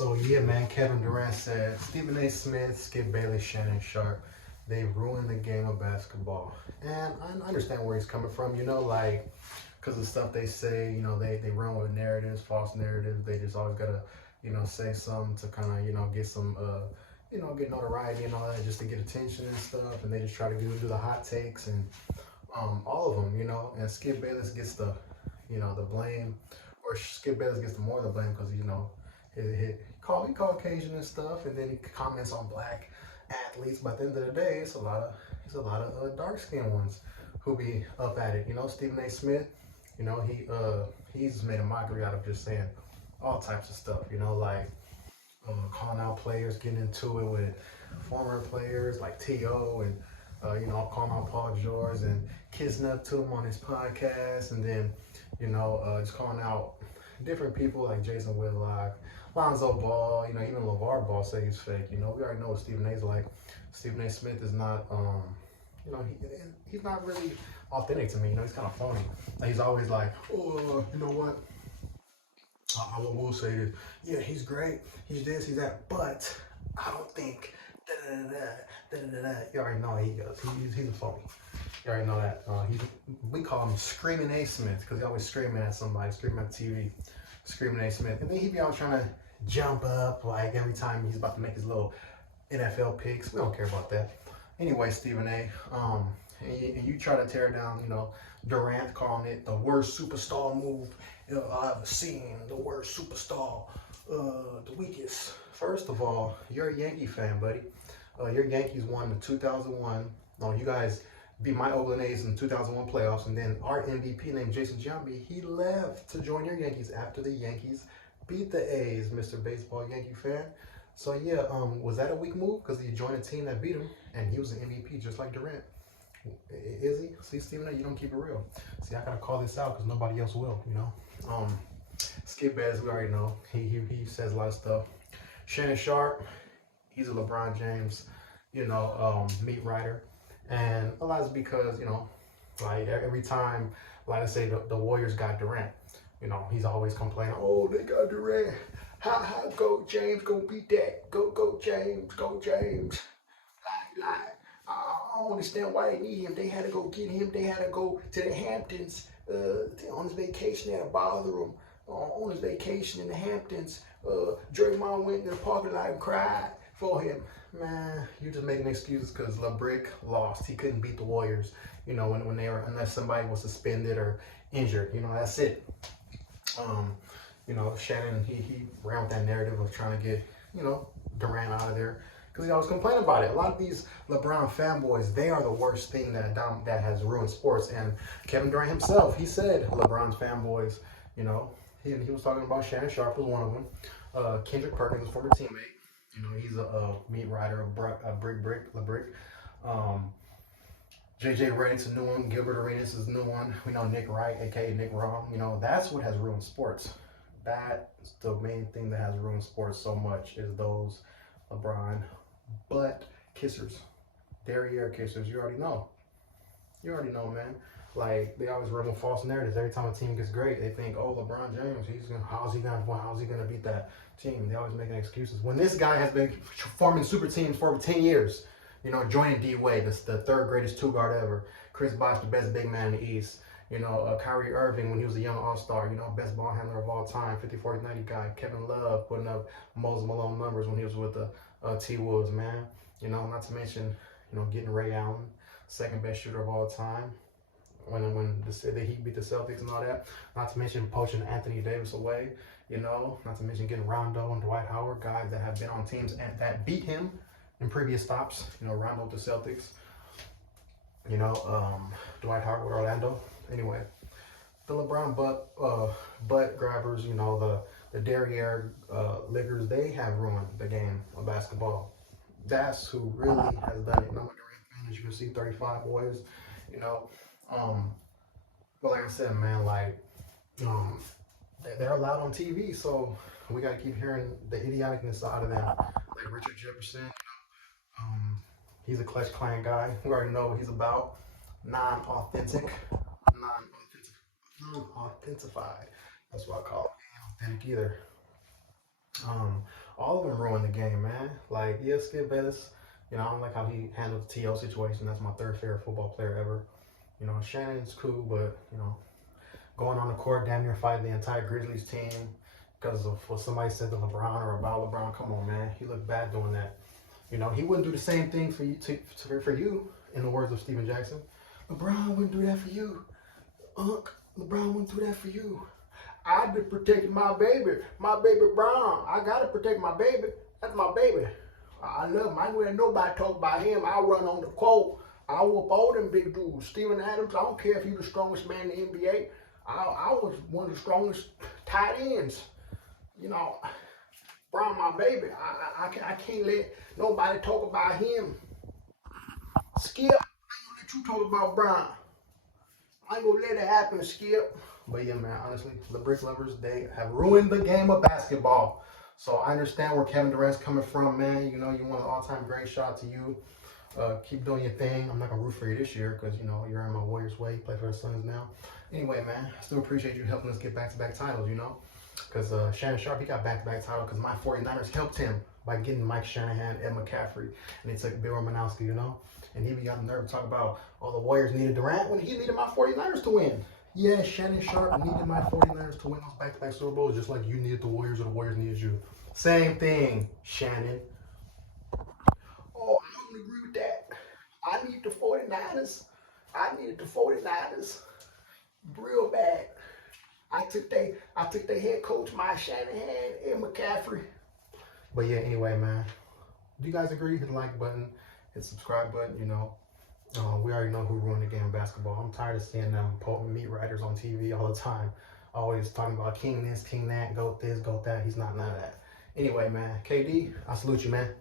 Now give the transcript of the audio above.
So yeah, man, Kevin Durant said Stephen A. Smith, Skip Bayless, Shannon, Sharpe, they ruined the game of basketball. And I understand where he's coming from, like, because of stuff they say, they run with narratives, false narratives. They just always gotta, say something to kind of, get some, get notoriety and all that, just to get attention and stuff. And they just try to do the hot takes and all of them, And Skip Bayless gets the blame, or Skip Bayless gets the more of the blame because he Caucasian and stuff, and then he comments on black athletes. But at the end of the day, it's a lot of dark skinned ones who be up at it. Stephen A. Smith, he's made a mockery out of just saying all types of stuff. Like calling out players, getting into it with former players like T.O. and calling out Paul George and kissing up to him on his podcast, and then just calling out different people like Jason Whitlock, Lonzo Ball, even LeVar Ball say he's fake. We already know what Stephen A's like. Stephen A. Smith is not, he's not really authentic to me. He's kind of phony. Like, he's always like, oh, you know what? I will say this. Yeah, he's great. He's this, he's that. But I don't think. You already know he goes. He's a phony. You already know that. We call him Screaming A. Smith because he's always screaming at somebody, screaming at the TV, Screaming A. Smith. And then he be always trying to jump up like every time he's about to make his little NFL picks. We don't care about that. Anyway, Stephen A. And you try to tear down, Durant, calling it the worst superstar move I've ever seen, the worst superstar, the weakest. First of all, you're a Yankee fan, buddy. Your Yankees won the 2001. No, you guys beat my Oakland A's in the 2001 playoffs, and then our MVP named Jason Giambi, he left to join your Yankees after the Yankees beat the A's, Mr. Baseball Yankee fan. So yeah, was that a weak move? Because he joined a team that beat him, and he was an MVP just like Durant. Is he? See, Stephen A., you don't keep it real. See, I gotta call this out because nobody else will, Skip Bayless, we already know. He says a lot of stuff. Shannon Sharpe, he's a LeBron James, meat writer. And a lot is because, like every time, like I say, the Warriors got Durant, he's always complaining, oh, they got Durant. How go James gonna beat that? Go James, go James. Lie. I don't understand why they need him. They had to go get him. They had to go to the Hamptons on his vacation. They had to bother him on his vacation in the Hamptons. Draymond went to the parking lot and cried for him. Man, you just making excuses because LeBrick lost. He couldn't beat the Warriors, when they were, unless somebody was suspended or injured. That's it. Shannon, he ran with that narrative of trying to get, Durant out of there because he always complained about it. A lot of these LeBron fanboys, they are the worst thing that has ruined sports. And Kevin Durant himself, he said LeBron's fanboys, he was talking about Shannon Sharpe was one of them. Kendrick Perkins, a former teammate. He's a meat writer of LeBrick. JJ Redick's a new one. Gilbert Arenas is a new one. We know Nick Wright, aka Nick Wrong. That's what has ruined sports. That's the main thing that has ruined sports so much is those LeBron butt kissers, derriere kissers. You already know. Man. Like, they always run with false narratives. Every time a team gets great, they think, oh, LeBron James, how's he gonna beat that team? They always making excuses. When this guy has been forming super teams for over 10 years, joining D Wade, the third greatest two guard ever. Chris Bosh, the best big man in the East. Kyrie Irving when he was a young all-star, best ball handler of all time, 50, 40, 90 guy. Kevin Love putting up Moses Malone numbers when he was with the T-Wolves, man. Not to mention, getting Ray Allen, second best shooter of all time. When the Heat beat the Celtics and all that. Not to mention poaching Anthony Davis away, Not to mention getting Rondo and Dwight Howard, guys that have been on teams that beat him in previous stops. Rondo with the Celtics. Dwight Howard with Orlando. Anyway, the LeBron butt grabbers, the derriere lickers, they have ruined the game of basketball. That's who really has done it. No Durant fan, as you can see, 35 boys, But like I said, man, they're allowed on TV, so we gotta keep hearing the idioticness out of them. Like Richard Jefferson, he's a Clutch Clan guy. We already know what he's about. Non-authentified. That's what I call it. Ain't authentic either. All of them ruined the game, man. Like, yeah, Skip Bayless, you know, I don't like how he handled the T.O. situation. That's my third favorite football player ever. You know, Shannon's cool, but, you know, going on the court, damn near fighting the entire Grizzlies team because of what somebody said to LeBron or about LeBron. Come on, man. He looked bad doing that. You know, he wouldn't do the same thing for you, for you, in the words of Steven Jackson. LeBron wouldn't do that for you. LeBron wouldn't do that for you. I be protecting my baby Brown. I gotta protect my baby. That's my baby. I love him. I ain't let nobody talk about him. I run on the court. I whoop all them big dudes. Steven Adams, I don't care if he's the strongest man in the NBA. I was one of the strongest tight ends. You know, Brown, my baby. I can't let nobody talk about him. Skip, I ain't gonna let you talk about Brown. I ain't gonna let it happen, Skip. But yeah, man, honestly, the brick lovers, they have ruined the game of basketball. So I understand where Kevin Durant's coming from, man. You know, you want an all-time great shot to you. Keep doing your thing. I'm not gonna root for you this year because, you know, you're in my Warriors way. You play for the Suns now. Anyway, man, I still appreciate you helping us get back-to-back titles, you know. Because Shannon Sharpe, he got back-to-back titles because my 49ers helped him by getting Mike Shanahan, Ed McCaffrey, and they took Bill Romanowski, you know. And he got the nerve to talk about, oh, the Warriors needed Durant when he needed my 49ers to win. Yeah, Shannon Sharpe needed my 49ers to win those back-to-back Super Bowls just like you needed the Warriors or the Warriors needed you. Same thing, Shannon. Oh, I don't agree with that. I need the 49ers. I needed the 49ers real bad. I took their head coach, Mike Shanahan, and McCaffrey. But yeah, anyway, man. Do you guys agree? Hit the like button, hit the subscribe button, you know. We already know who ruined the game of basketball. I'm tired of seeing them potent meat writers on TV all the time. Always talking about king this, king that, goat this, goat that. He's not none of that. Anyway, man, KD, I salute you, man.